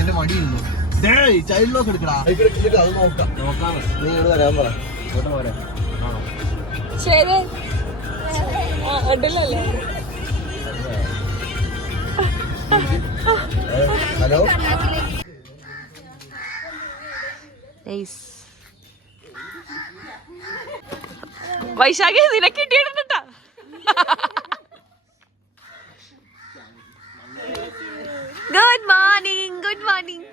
എന്റെ മടി ഇരുന്നു ചൈൽഡ് ലോക്ക് എടുക്കടാ അത് നോക്കാം നീ ഇങ്ങോട്ട് തരാൻ പറ ഇങ്ങോട്ട് പോരാ ശരി ഉണ്ടല്ലേ ഹലോ വൈശാഖി നിനക്ക് ഇട്ടിട്ടുണ്ടാ ഗുഡ് മോർണിംഗ് ഗുഡ് മോർണിംഗ്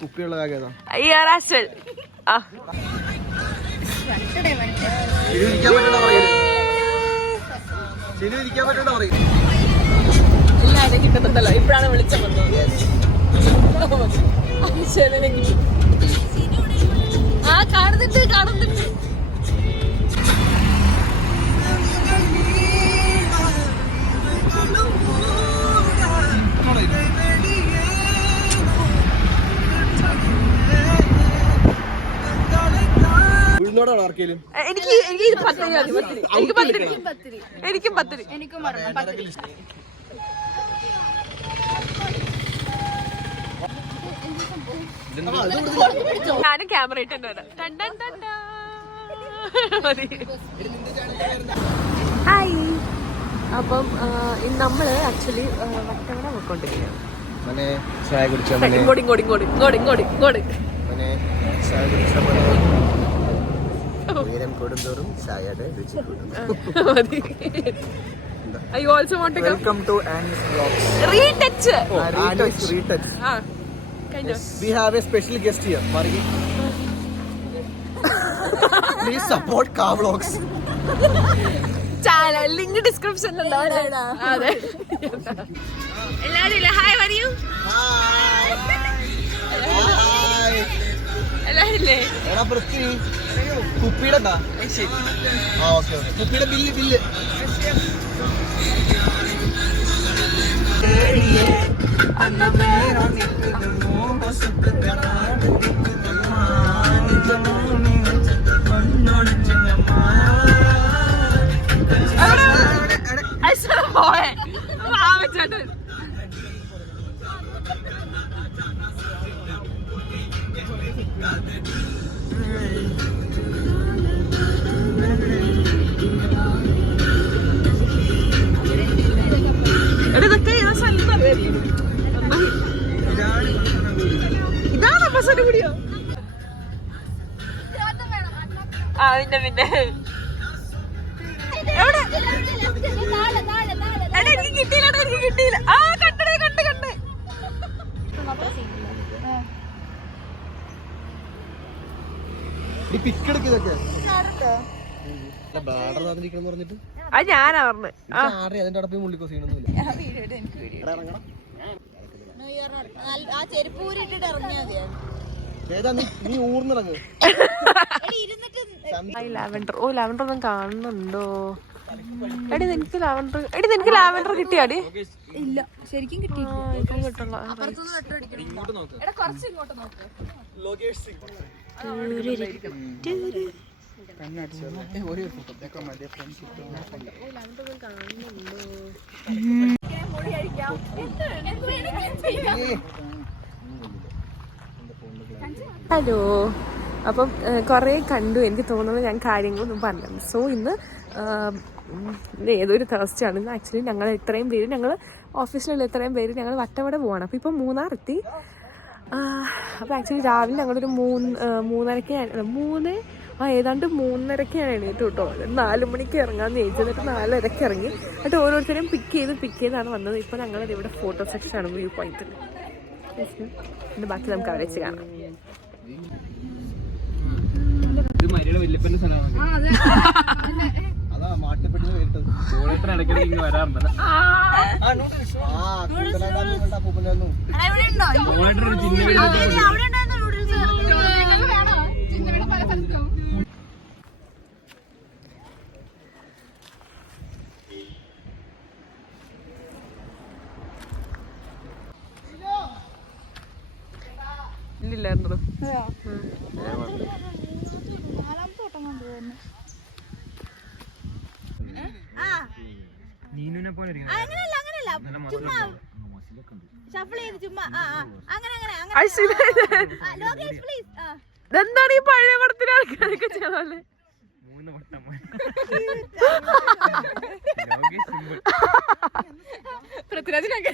കുപ്പിയുള്ള ബാഗേതാ എല്ലാവരും കിട്ടുന്നുണ്ടല്ലോ ഇപ്പഴാണ് വിളിച്ചത് ആ കാണുന്നുണ്ട് കാണുന്നുണ്ട് എനിക്കും പത്തിരി ഞാനും ക്യാമറ ഇട്ടുണ്ട് ഹായ് അപ്പം നമ്മള് ആക്ച്വലി വട്ടവട പോയിക്കൊണ്ടിരിക്കുകയാണ് I also want to welcome to Annie's Vlogs. Retouch. Retouch. Kind of. We have a special guest here. Margi. Please support car vlogs. Channel link description il undada. Ade. Ellaru hi varu. Hi. Hi. Ellaru ille. Eda prithvi. Kuppida da. Sheri. Okay. Kuppida bill. പിന്നെ എനിക്ക് കിട്ടിയില്ല ആ കണ്ടേ കണ്ട് അത് ഞാനാ പറഞ്ഞത് അതിന്റെ അടപ്പ് മുള്ളിക്കോ സീനൊന്നുമില്ല നീ ഊർന്നിറങ്ങ് ലാവൻഡർ ലാവൻഡർ ഒന്നും കാണുന്നുണ്ടോ നിനക്ക് ലാവൻഡർ കിട്ടിയാടി ഇല്ല ശരിക്കും കിട്ടിയില്ല ഹലോ അപ്പം കുറേ കണ്ടു എനിക്ക് തോന്നുന്നത് ഞാൻ കാര്യങ്ങളൊന്നും പറഞ്ഞു സോ ഇന്ന് ഏതൊരു തേഴ്സ്ഡേ ആണ് ആക്ച്വലി ഞങ്ങൾ ഇത്രയും പേര് ഞങ്ങൾ ഓഫീസിലുള്ള ഇത്രയും പേര് ഞങ്ങൾ വട്ടവട പോവാണ് അപ്പോൾ ഇപ്പം മൂന്നാർ എത്തി അപ്പോൾ ആക്ച്വലി രാവിലെ ഞങ്ങളൊരു മൂന്നരക്ക് ഏതാണ്ട് 3:30 ഞാൻ എണീറ്റു കേട്ടോ 4 മണിക്ക് ഇറങ്ങാമെന്ന് ചോദിച്ചു എന്നിട്ട് 4:30 ഇറങ്ങി എന്നിട്ട് ഓരോരുത്തരെയും പിക്ക് ചെയ്താണ് വന്നത് ഇപ്പോൾ ഞങ്ങളത് ഇവിടെ ഫോട്ടോ സെക്ഷനാണ് വ്യൂ പോയിന്റിൽ പിന്നെ ബാക്കി നമുക്ക് അവിടെ വെച്ച് കാണാം ഇല്ലായിരുന്നോ ഇതെന്താണ് ഈ പഴയ പടത്തിലെ ആൾക്കാരൊക്കെ ചെയ്യണല്ലേ? പൃഥ്വിരാജിനൊക്കെ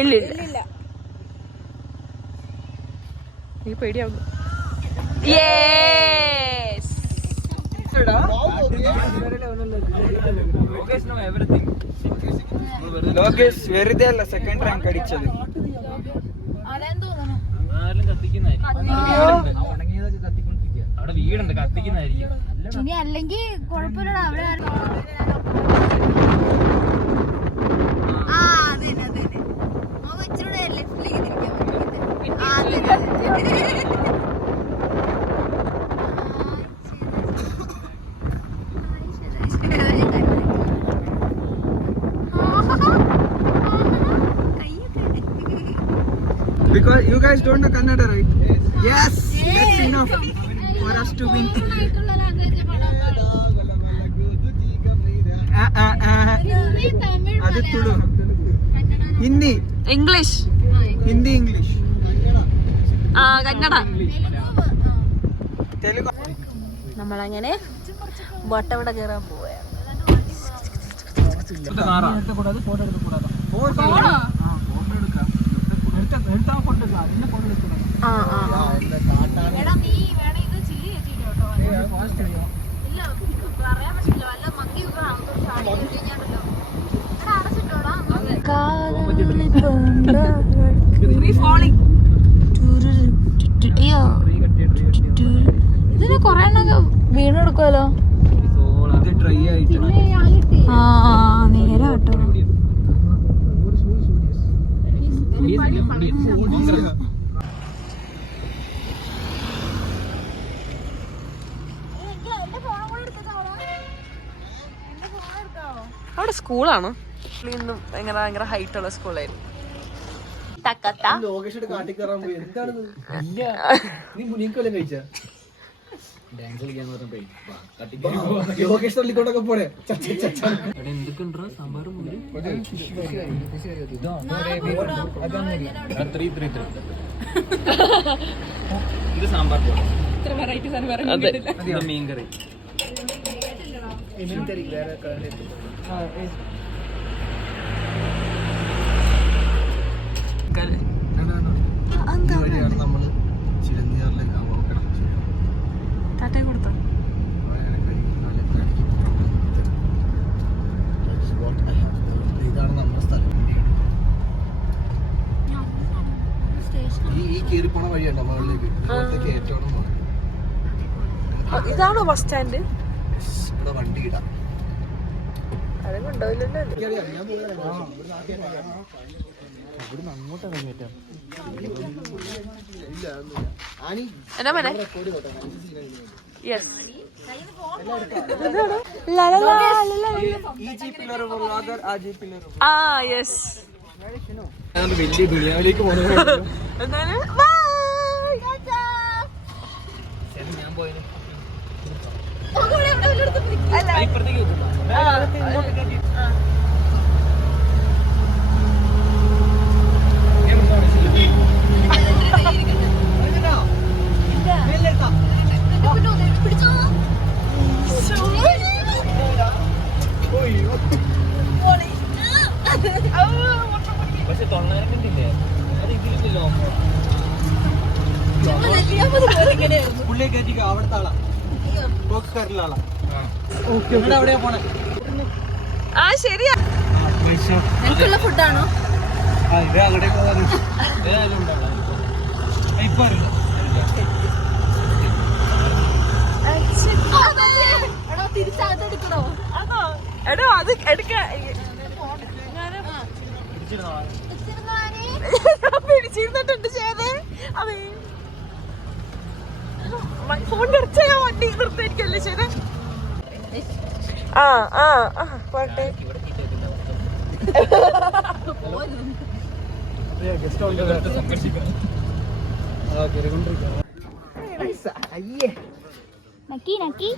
ഇല്ല നീ പേടിയാവുന്നു. ലോകേഷ് വെറുതെ അല്ല സെക്കൻഡ് റാങ്ക് അടിച്ചത്. അവിടെ വീടുണ്ട് കത്തിക്കുന്നതായിരിക്കും. ഇനി അല്ലെങ്കിൽ കുഴപ്പമില്ലടാ അവിടെ ഇച്ചിരൂടെ ലെഫ്റ്റിലേക്ക് തിരിക്കാൻ Because you guys don't know Kannada, right? Yes, that's enough for us to win. അത് തുളു, ഹിന്ദി, ഇംഗ്ലീഷ്, ഹിന്ദി, ഇംഗ്ലീഷ്, കന്നഡ. തെലുഗു. നമ്മളങ്ങനെ വട്ടവട കയറാൻ പോവുകയാണ്. ഇതിന് കൊറേ എണ്ണൊക്കെ വീണെടുക്കുമല്ലോ. ഇത് ഡ്രൈ ആയിട്ട് നേരെ കേട്ടോ. അവിടെ സ്കൂളാണോ? ഇന്നും ഭയങ്കര ഹൈറ്റ് ഉള്ള സ്കൂളായിരുന്നു. ലോകേഷ് കാട്ടി കയറാൻ പോയി. എന്താണിത്? നീ മുനിക്കൊല്ലം കഴിച്ച ലോകേഷ് തള്ളിക്കൊണ്ടൊക്കെ പോരെ. ഇത് സാമ്പാർ മീൻകറി. വഴിയാണ് നമ്മള് ചിരഞ്ജീവിലേക്ക് പോകണം. ടാറ്റ കൊടുത്തോ? ഇതാണ് നമ്മുടെ സ്ഥലം. ഈ കയറി പോണ വഴിയുണ്ടോ മുകളിലേക്ക്? കയറ്റോണം പോകണം. ഇതാണോ ബസ് സ്റ്റാൻഡ്? ഇവിടെ വണ്ടി ഇടാം. അതൊന്നും ഉണ്ടാവില്ലല്ലോ. ഇവിടുന്ന് അങ്ങോട്ടാണ് കയറ്റാം. എന്നാ മോനെ? വലിയ ദുനിയാവിലേക്ക് പോകുന്നത്. ഞാൻ പോയത് പക്ഷെ 900 മിനിറ്റില്ലേ അത് ഇതിലില്ലല്ലോ. പുള്ളിയെ കയറ്റിക്കോ. അവിടുത്തെ ആളാ, ബോക്സ്കാരിലെ ആളാ. എവിടെയാ പോണേ? ശരിയാ. ഫുഡാണോ? ഇത് അങ്ങോട്ടേക്ക് പോകാൻ ഇപ്പൊ തിരിച്ചകത്തെടുക്കണോ? എടോ അത് എടുക്ക പിടിച്ചിരുന്നിട്ടുണ്ട്. ചെയ്തേ അതെ ഫോൺ നിർത്തിയാ വണ്ടി നിർത്തിയിരിക്കല്ലേ ചെയ്തേ. ആ ആ ആ പോട്ടെ. നക്കി നക്കി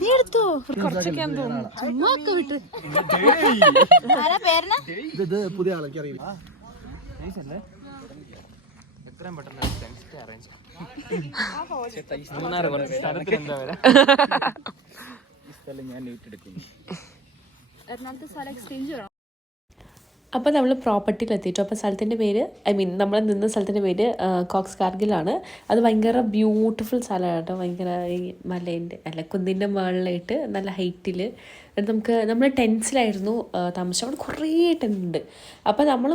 നീ എടുത്തോ കുറച്ചൊക്കെ തോന്നുന്നു. ചുമ്മാ ഒക്കെ വിട്ട് ആരാ പേരന ഇത് പുതിയ ആളൊക്കെ അറിയില്ല. എത്രയും പെട്ടെന്ന് അറേഞ്ച് സ്ഥലത്തിന് എന്താ വരാ ഈ സ്ഥലം ഞാൻ ഏറ്റെടുക്കുന്നു. എറണാകുളത്ത് സ്ഥലം എക്സ്ചേഞ്ച് വേണം. അപ്പോൾ നമ്മൾ പ്രോപ്പർട്ടിയിൽ എത്തിയിട്ടു. അപ്പോൾ സ്ഥലത്തിൻ്റെ പേര് നമ്മൾ നിന്ന സ്ഥലത്തിൻ്റെ പേര് കോക്സ് കാർഗിലാണ്. അത് ഭയങ്കര ബ്യൂട്ടിഫുൾ സ്ഥലമാണ് കേട്ടോ. ഭയങ്കര ഈ മലേൻ്റെ കുന്നിൻ്റെ മുകളിലായിട്ട് നല്ല ഹൈറ്റിൽ നമ്മൾ ടെൻസിലായിരുന്നു താമസിച്ചത്. അവിടെ കുറേ ടെൻ്റ് ഉണ്ട്. അപ്പോൾ നമ്മൾ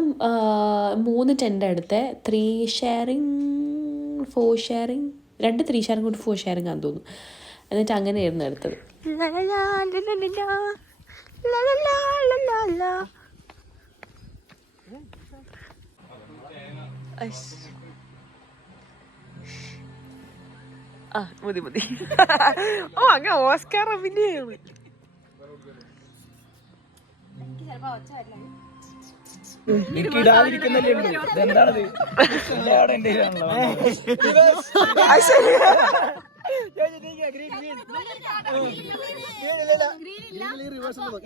3 ടെൻ്റ് എടുത്ത് 3 ഷെയറിങ് 4 ഷെയറിങ് 2 3 ഷെയറിങ് കൊണ്ട് 4 ഷെയറിങ് ആണെന്ന് തോന്നുന്നു. എന്നിട്ട് അങ്ങനെയായിരുന്നു എടുത്തത്. ആ മതി മതി. ഓ അങ്ങനെ ഓസ്കാർ അഭിനയാണ്. എനിക്ക് ഇടാതിരിക്കുന്നല്ലേ ഉള്ളൂ. ഇതെന്താണത്? അവിടെ എൻ്റെ കയ്യിലാണല്ലോ.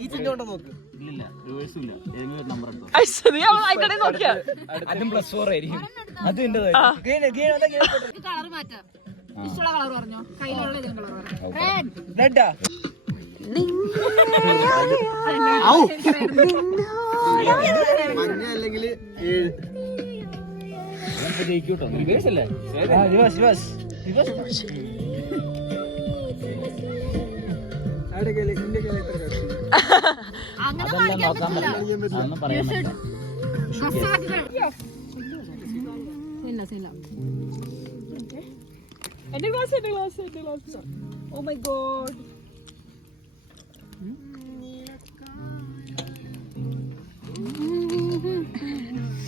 ഈ ചിഹ്നം ഉണ്ടോ നോക്ക്. ഇല്ലില്ല, റിവേഴ്സും ഇല്ല. ഏതെങ്കിലും ഒരു നമ്പർ എടുത്തോ. അതും +4 ആയിരിക്കും. അതും എൻ്റെ കളർ മാറ്റാം. ഇഷ്ടമുള്ള കളർ പറഞ്ഞോ. കയ്യിലുള്ള കളർ പറഞ്ഞു. റെഡാ. മഞ്ഞ അല്ലെങ്കിൽ ജയിക്കൂട്ടോ. റിവേഴ്സ് അല്ലേ? റിവേഴ്സ്. അങ്ങനെ അതെല്ലാം നോക്കാൻ പറ്റില്ല. അതൊന്നും പറയാൻ പറ്റില്ല. എന്റെ ഗ്ലാസ്. Oh my god.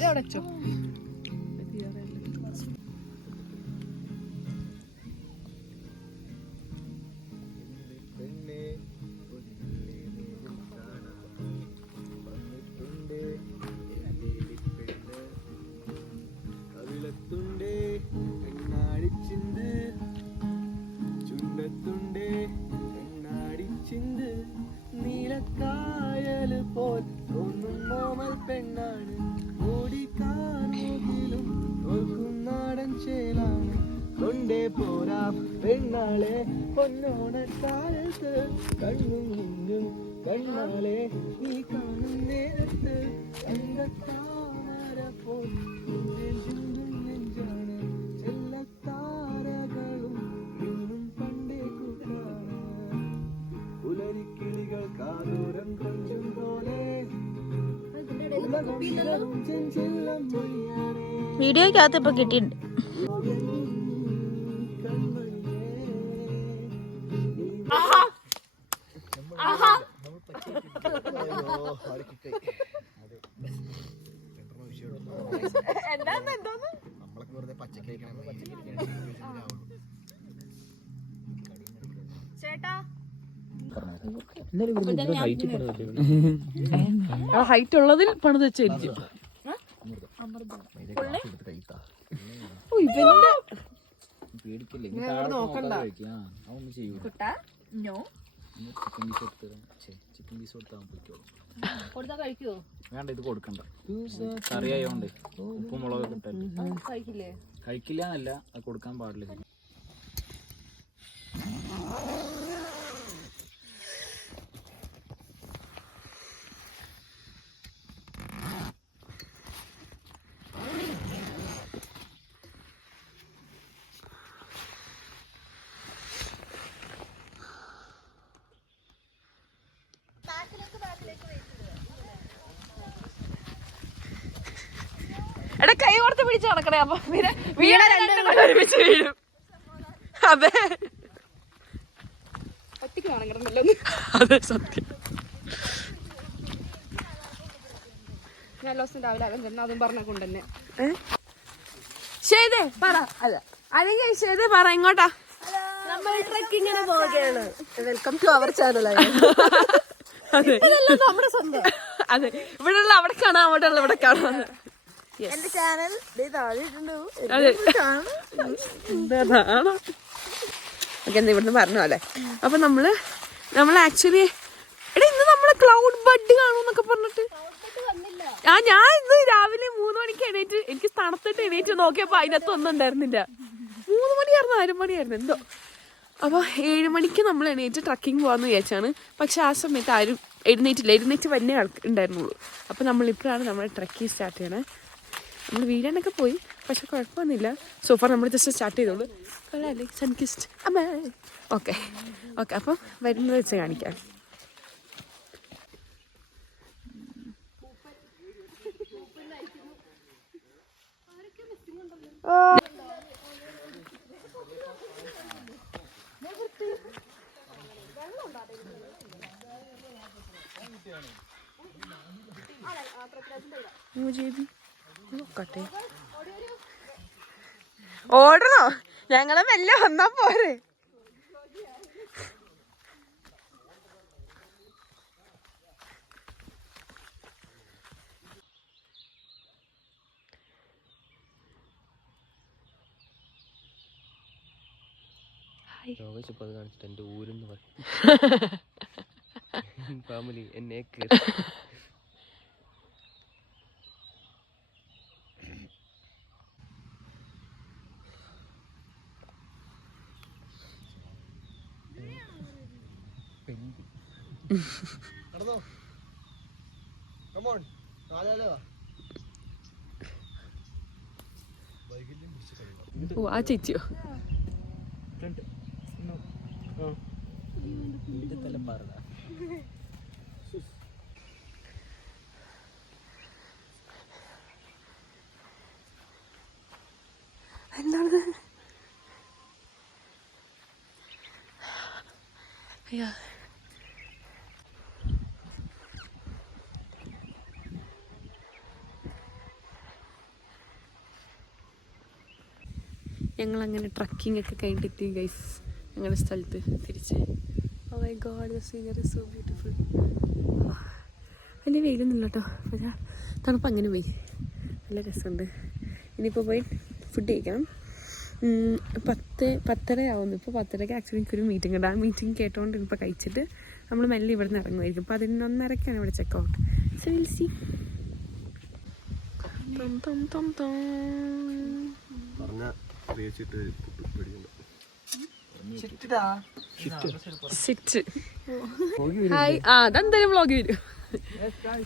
എവിടെച്ചോ നീലക്കായല് പോൽ തോന്നും മോമൽ പെണ്ണാണ്. ഓടിക്കാനോക്കിലും തോൽക്കും നാടൻ ചേലാണ്. കൊണ്ടേ പോരാ പെണ്ണാളെ പൊന്നോണക്കാലത്ത് കണ്ണും നിന്നും കണ്ണാളെ നീ കാണും നേരത്ത് എന്റെ താമര പോൽ നെഞ്ചാണ്. ചെല്ലത്താരകളും ഇന്നും പണ്ടേ കൂട്ടാണ്. പുലരിക്കിളികൾ കാതോരം കൊഞ്ചും പോലെ ഉലകം വിളറും ചെഞ്ചെല്ലം മൊഴിയാണേ. വീഡിയോക്കകത്ത് ഇപ്പൊ കിട്ടിയിട്ടുണ്ട്. നമ്മളൊക്കെ വെറുതെ പച്ചക്കറി ഹൈറ്റ് ഉള്ളതിൽ പണിത് വെച്ചായിരിക്കും. നോക്കണ്ട. വേണ്ട, ഇത് കൊടുക്കണ്ട. കറിയായോണ്ട് ഉപ്പും മുളകൊക്കെ ഇട്ടല്ലേ. കഴിക്കില്ല എന്നല്ല, അത് കൊടുക്കാൻ പാടില്ല. എടാ കൈ കൊടുത്ത് പിടിച്ച് നടക്കണേ. അപ്പൊ പിന്നെ വീണ രണ്ടും ഒരുമിച്ച് വീഴും. അതെ അതെ സത്യം. അതും പറഞ്ഞ കൊണ്ടുതന്നെ ശരി പറ. അല്ല അല്ലെങ്കിൽ ശരി പറ. ഇങ്ങോട്ടാ നമ്മൾ ട്രക്കിങ്ങിന് പോവുകയാണ്. Welcome to our channel. അതെ നമ്മുടെ സ്വന്തം. അതെ ഇവിടെയുള്ള അവിടെ കാണാം, അവിടെ ഉള്ള ഇവിടെ കാണാം. എന്റെ ചാനൽ അതെ എന്താണോ ഓക്കെ എന്താ ഇവിടുന്ന് പറഞ്ഞ പോലെ. അപ്പൊ നമ്മൾ ആക്ച്വലി എടാ ഇന്ന് നമ്മള് ക്ലൗഡ് ബഡ് കാണുമെന്നൊക്കെ പറഞ്ഞിട്ട് ഞാൻ ഇന്ന് രാവിലെ 3 മണിക്ക് എണീറ്റ് എനിക്ക് തണുത്തിട്ട് എണീറ്റ് നോക്കിയപ്പോ അതിനകത്ത് ഒന്നും ഉണ്ടായിരുന്നില്ല. 3 മണിയായിരുന്നു 4 മണിയായിരുന്നു എന്തോ. അപ്പോൾ 7 മണിക്ക് നമ്മൾ എണീറ്റ് ട്രക്കിംഗ് പോകാമെന്ന് വിചാരിച്ചാണ്. പക്ഷെ ആ സമയത്ത് ആരും എഴുന്നേറ്റ് വലിയ ഉണ്ടായിരുന്നുള്ളൂ. അപ്പോൾ നമ്മളിപ്പോഴാണ് നമ്മൾ ട്രക്കിംഗ് സ്റ്റാർട്ട് ചെയ്യണേ. നമ്മൾ വീടാനൊക്കെ പോയി, പക്ഷെ കുഴപ്പമൊന്നുമില്ല. സോഫാർ നമ്മൾ ജസ്റ്റ് സ്റ്റാർട്ട് ചെയ്തോളൂ. കൊള്ളാല്ലേ സൺകിസ്റ്റ് അമ്മേ. ഓക്കെ അപ്പം വരുന്നത് വെച്ച് കാണിക്കാം. നോക്കട്ടെ ഓടണോ? ഞങ്ങളെ മെല്ലെ വന്നാ പോരെ. കാണിച്ചിട്ട് എന്റെ ഊരെന്ന് പറയും ഫാമിലി എന്നെ കടന്നോ. കമോൺ നാലാലോ. ഓ ആ ചേച്ചിയോ എന്താണ്? അയ്യോ ഞങ്ങളങ്ങനെ ട്രക്കിംഗ് ഒക്കെ കഴിഞ്ഞിട്ട് ഗൈസ് ഞങ്ങളുടെ സ്ഥലത്ത് തിരിച്ച്. Oh my God the scenery so beautiful. വലിയ വെയിലൊന്നുമില്ല കേട്ടോ, പക്ഷേ തണുപ്പ് അങ്ങനെ പോയി. നല്ല രസമുണ്ട്. ഇനിയിപ്പോൾ പോയി ഫുഡ് കഴിക്കണം. 10:30 ആവുന്നു. ഇപ്പോൾ 10:30 ആക്ച്വലി എനിക്കൊരു മീറ്റിംഗ് ഉണ്ട്. ആ മീറ്റിംഗ് കേട്ടോണ്ട് ഇപ്പോൾ കഴിച്ചിട്ട് നമ്മൾ മെല്ലെ ഇവിടെ നിന്ന് ഇറങ്ങുമായിരിക്കും. അപ്പോൾ 11:30 ഇവിടെ check out. So will see. Hi അതെന്തായാലും വ്ളോഗ് വരും.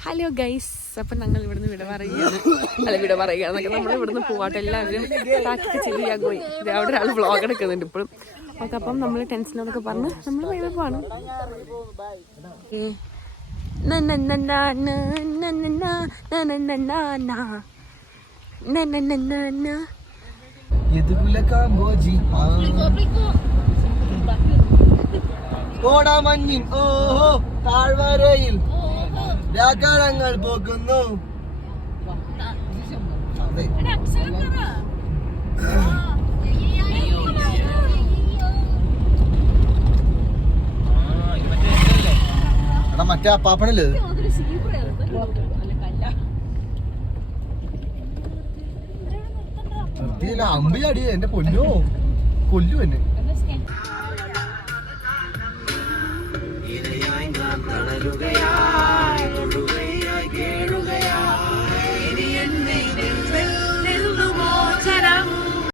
ഹലോ ഗൈസ്, അപ്പം ഞങ്ങൾ ഇവിടുന്ന് വിട പറയുകയാണെന്നൊക്കെ നമ്മൾ ഇവിടുന്ന് പോവാട്ടെ. എല്ലാവരും ടാറ്റൊക്കെ ചെയ്യാൻ പോയി. അവിടെ ഒരാൾ വ്ളോഗ് എടുക്കുന്നുണ്ട് ഇപ്പോഴും. ഓക്കെ അപ്പം നമ്മൾ ടെൻഷനോടൊക്കെ പറഞ്ഞ് നമ്മൾ വേറെ പോവാണ്. കോടാമഞ്ഞിൻ ഓഹോ താഴ്വരയിൽ വ്യാകരണങ്ങൾ പോകുന്നു. എടാ മറ്റേ അപ്പാപ്പണല്ലേ അമ്പി എന്റെ പൊന്നോ കൊല്ലു എന്നെ. തണലുകയാ